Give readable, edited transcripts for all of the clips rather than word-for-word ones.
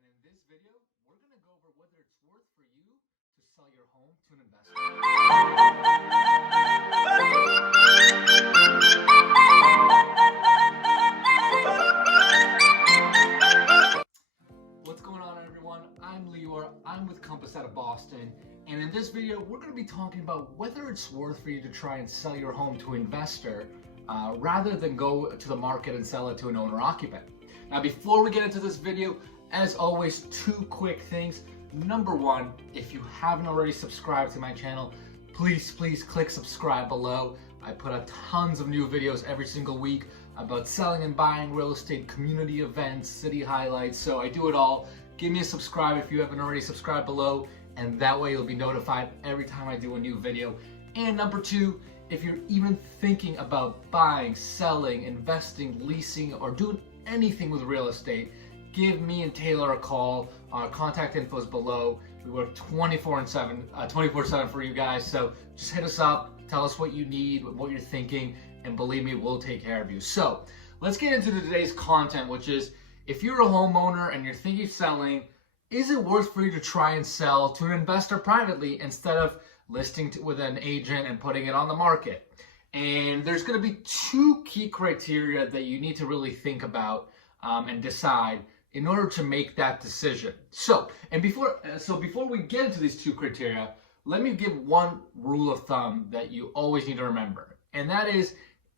And in this video, we're going to go over whether it's worth for you to sell your home to an investor. What's going on, everyone? I'm Lior. I'm with Compass out of Boston. And in this video, we're going to be talking about whether it's worth for you to try and sell your home to an investor rather than go to the market and sell it to an owner-occupant. Now, before we get into this video, as always, two quick things. Number one, if you haven't already subscribed to my channel, please click subscribe below. I put out tons of new videos every single week about selling and buying real estate, community events, city highlights. So I do it all. Give me a subscribe if you haven't already subscribed below, and that way you'll be notified every time I do a new video. And number two, if you're even thinking about buying, selling, investing, leasing, or doing anything with real estate, give me and Taylor a call. Our contact info is below. We work 24/7 for you guys. So just hit us up, tell us what you need, what you're thinking, and believe me, we'll take care of you. So let's get into today's content, which is, if you're a homeowner and you're thinking of selling, is it worth for you to try and sell to an investor privately instead of listing with an agent and putting it on the market? And there's going to be two key criteria that you need to really think about and decide in order to make that decision. So before we get into these two criteria, let me give one rule of thumb that you always need to remember. And that is,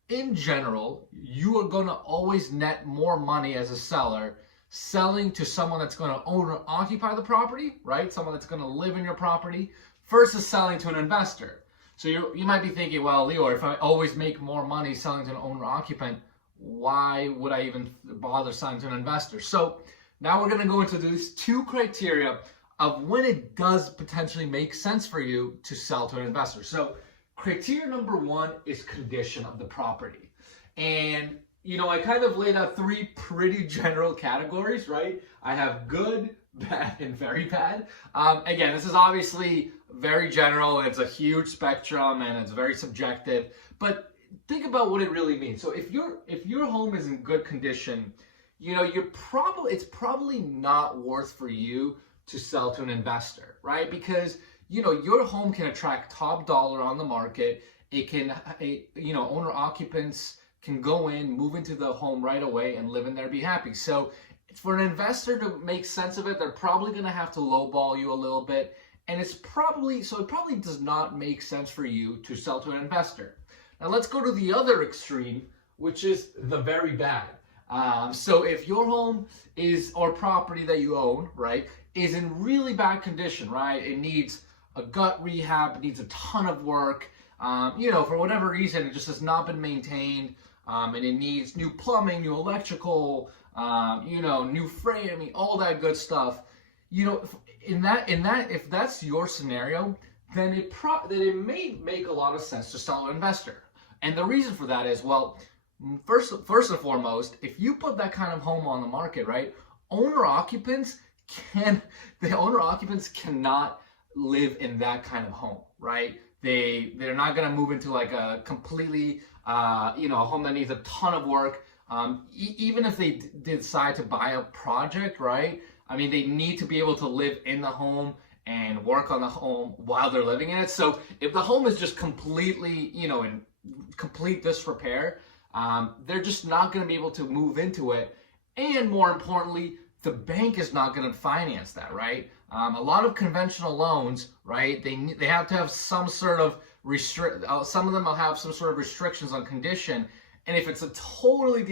in general, you are going to always net more money as a seller selling to someone that's going to own or occupy the property, right? Someone that's going to live in your property, versus selling to an investor. So you might be thinking, well, Lior, if I always make more money selling to an owner occupant, why would I even bother selling to an investor? So now we're going to go into these two criteria of when it does potentially make sense for you to sell to an investor. So criteria number one is condition of the property. And I kind of laid out three pretty general categories, right? I have good, bad, and very bad. Again, this is obviously very general. It's a huge spectrum and it's very subjective, but think about what it really means. So if your home is in good condition, it's probably not worth for you to sell to an investor, right? Because your home can attract top dollar on the market. It can, owner occupants can go in, move into the home right away and live in there, be happy. So for an investor to make sense of it, they're probably going to have to lowball you a little bit. And it probably does not make sense for you to sell to an investor. Now let's go to the other extreme, which is the very bad. So if your home or property that you own, right, is in really bad condition, right? It needs a gut rehab, it needs a ton of work. For whatever reason, it just has not been maintained, and it needs new plumbing, new electrical, new framing, all that good stuff. If that's your scenario, then it may make a lot of sense to sell to an investor. And the reason for that is, well, first and foremost, if you put that kind of home on the market, right, owner occupants cannot live in that kind of home, right? They're not going to move into like a completely, a home that needs a ton of work. Even if they decide to buy a project, right? I mean, they need to be able to live in the home and work on the home while they're living in it. So if the home is just completely, in complete disrepair, they're just not going to be able to move into it. And more importantly, the bank is not going to finance that, right? A lot of conventional loans, right? They have to have some sort of some of them will have some sort of restrictions on condition. And if it's a totally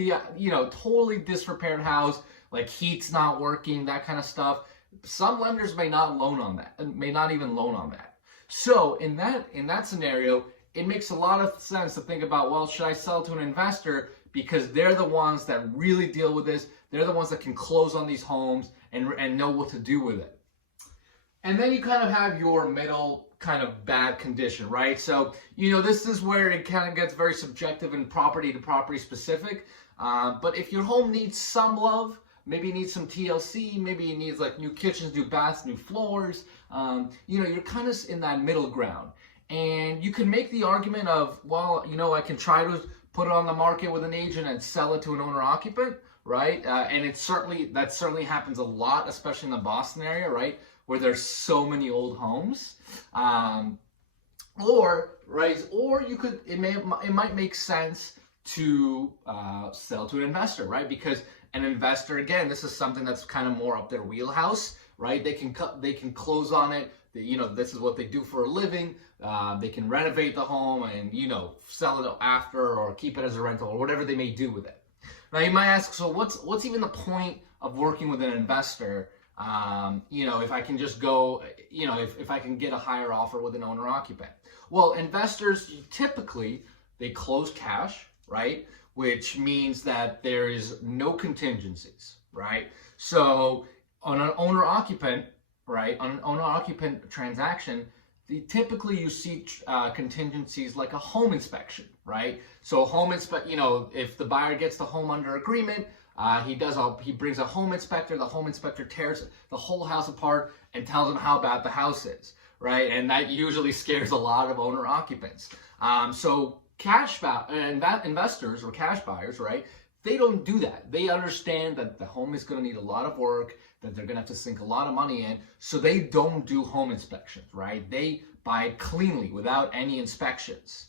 disrepaired house, like heat's not working, that kind of stuff, some lenders may not even loan on that. So in that scenario, it makes a lot of sense to think about, well, should I sell to an investor? Because they're the ones that really deal with this. They're the ones that can close on these homes and know what to do with it. And then you kind of have your middle kind of bad condition, right? So, this is where it kind of gets very subjective and property to property specific. But if your home needs some love, maybe it needs some TLC, maybe it needs like new kitchens, new baths, new floors, you're kind of in that middle ground. And you can make the argument of, well, I can try to put it on the market with an agent and sell it to an owner occupant, right? And that certainly happens a lot, especially in the Boston area, right, where there's so many old homes. Or you could it might make sense to sell to an investor, right? Because an investor, again, this is something that's kind of more up their wheelhouse, right? They can close on it. This is what they do for a living. They can renovate the home and sell it after, or keep it as a rental, or whatever they may do with it. Now you might ask, so what's even the point of working with an investor? If I can just go, if I can get a higher offer with an owner occupant. Well, investors typically, they close cash, right? Which means that there is no contingencies, right? So on an owner occupant, right, on an owner occupant transaction, typically you see contingencies like a home inspection, right? So if the buyer gets the home under agreement, he brings a home inspector. The home inspector tears the whole house apart and tells them how bad the house is, right? And that usually scares a lot of owner occupants. So investors or cash buyers, right? They don't do that. They understand that the home is going to need a lot of work, that they're going to have to sink a lot of money in. So they don't do home inspections, right? They buy it cleanly without any inspections.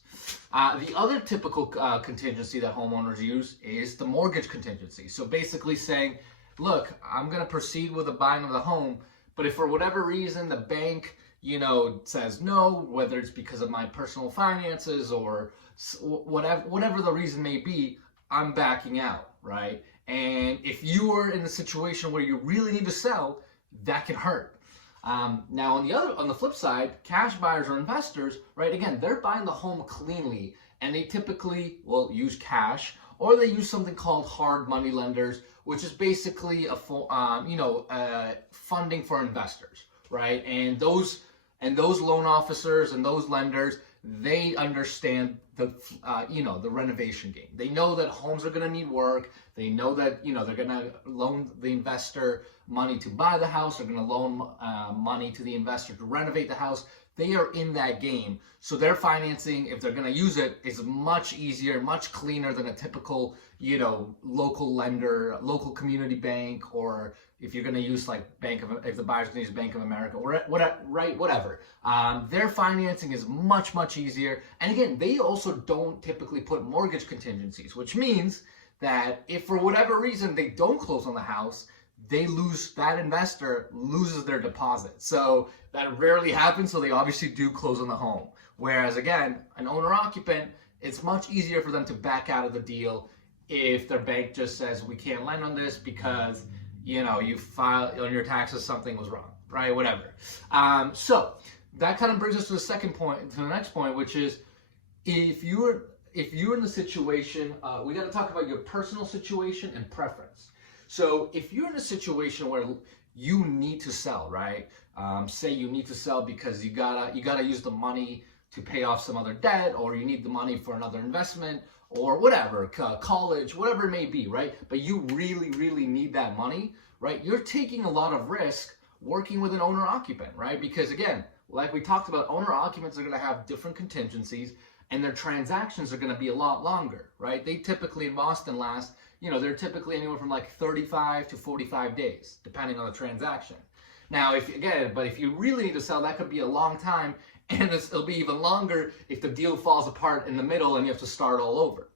The other typical contingency that homeowners use is the mortgage contingency. So basically saying, look, I'm going to proceed with the buying of the home, but if for whatever reason the bank, says no, whether it's because of my personal finances or whatever the reason may be, I'm backing out, right? And if you are in a situation where you really need to sell, that can hurt. Now on the flip side, cash buyers or investors, right? Again, they're buying the home cleanly, and they typically will use cash, or they use something called hard money lenders, which is basically funding for investors, right? And those loan officers and those lenders, they understand the renovation game. They know that homes are going to need work. They know that they're going to loan the investor money to buy the house. They're going to loan money to the investor to renovate the house. They are in that game, so their financing, if they're going to use it, is much easier, much cleaner than a typical local lender, local community bank, or if you're going to use if the buyer's going to use Bank of America, or whatever. Their financing is much, much easier. And again, they also don't typically put mortgage contingencies, which means that if for whatever reason they don't close on the house, that investor loses their deposit. So that rarely happens, so they obviously do close on the home. Whereas again, an owner occupant, it's much easier for them to back out of the deal if their bank just says, we can't lend on this because you filed on your taxes, something was wrong, right? Whatever. So that kind of brings us to the next point, which is if you're in the situation, we got to talk about your personal situation and preference. So if you're in a situation where you need to sell, right? Say you need to sell because you gotta use the money to pay off some other debt, or you need the money for another investment, or whatever, college, whatever it may be, right? But you really, really need that money, right? You're taking a lot of risk working with an owner occupant, right? Because again, like we talked about, owner occupants are going to have different contingencies, and their transactions are going to be a lot longer, right? They typically in Boston they're typically anywhere from 35 to 45 days, depending on the transaction. Now, if you really need to sell, that could be a long time, and it'll be even longer if the deal falls apart in the middle and you have to start all over.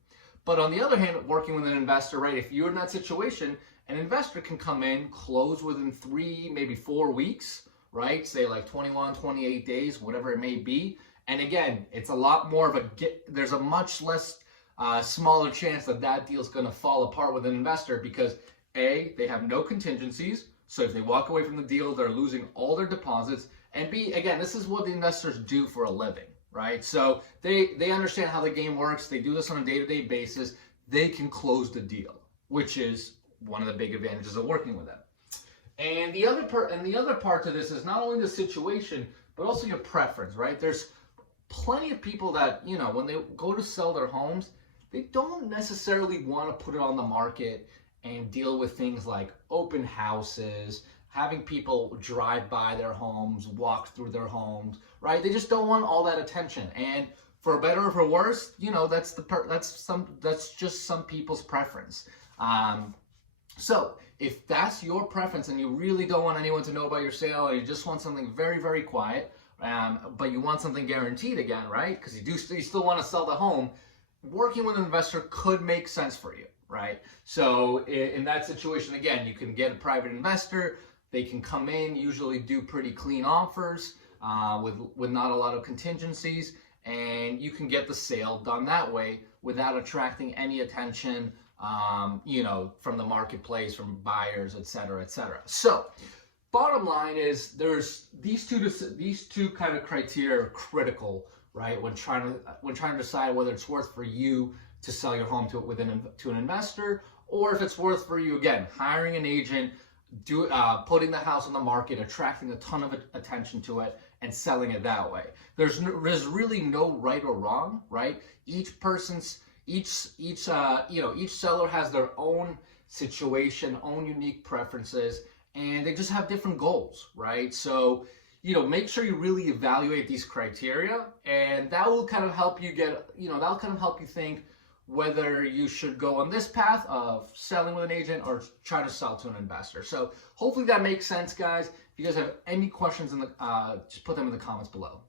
But on the other hand, working with an investor, right, if you're in that situation, an investor can come in, close within 3, maybe 4 weeks, right? Say 21, 28 days, whatever it may be. And again, it's a lot more of there's a much less smaller chance that deal is going to fall apart with an investor because A, they have no contingencies. So if they walk away from the deal, they're losing all their deposits. And B, again, this is what the investors do for a living, right? So they understand how the game works. They do this on a day-to-day basis. They can close the deal, which is one of the big advantages of working with them. And the other part to this is not only the situation, but also your preference, right? There's plenty of people that, when they go to sell their homes, they don't necessarily want to put it on the market and deal with things like open houses, having people drive by their homes, walk through their homes, right? They just don't want all that attention. And for better or for worse, that's just some people's preference. So if that's your preference and you really don't want anyone to know about your sale, or you just want something very, very quiet, but you want something guaranteed again, right? Because you still want to sell the home, working with an investor could make sense for you, right? So in that situation, again, you can get a private investor. They can come in, usually do pretty clean offers with not a lot of contingencies, and you can get the sale done that way without attracting any attention, from the marketplace, from buyers, et cetera, et cetera. So bottom line is there's these two kind of criteria are critical, right? When trying to decide whether it's worth for you to sell your home to an investor, or if it's worth for you, again, hiring an agent, putting the house on the market, attracting a ton of attention to it, and selling it that way. There's really no right or wrong, right? Each seller has their own situation, own unique preferences, and they just have different goals, right? So, make sure you really evaluate these criteria, and that will kind of help you think whether you should go on this path of selling with an agent or try to sell to an investor. So hopefully that makes sense, guys. If you guys have any questions just put them in the comments below.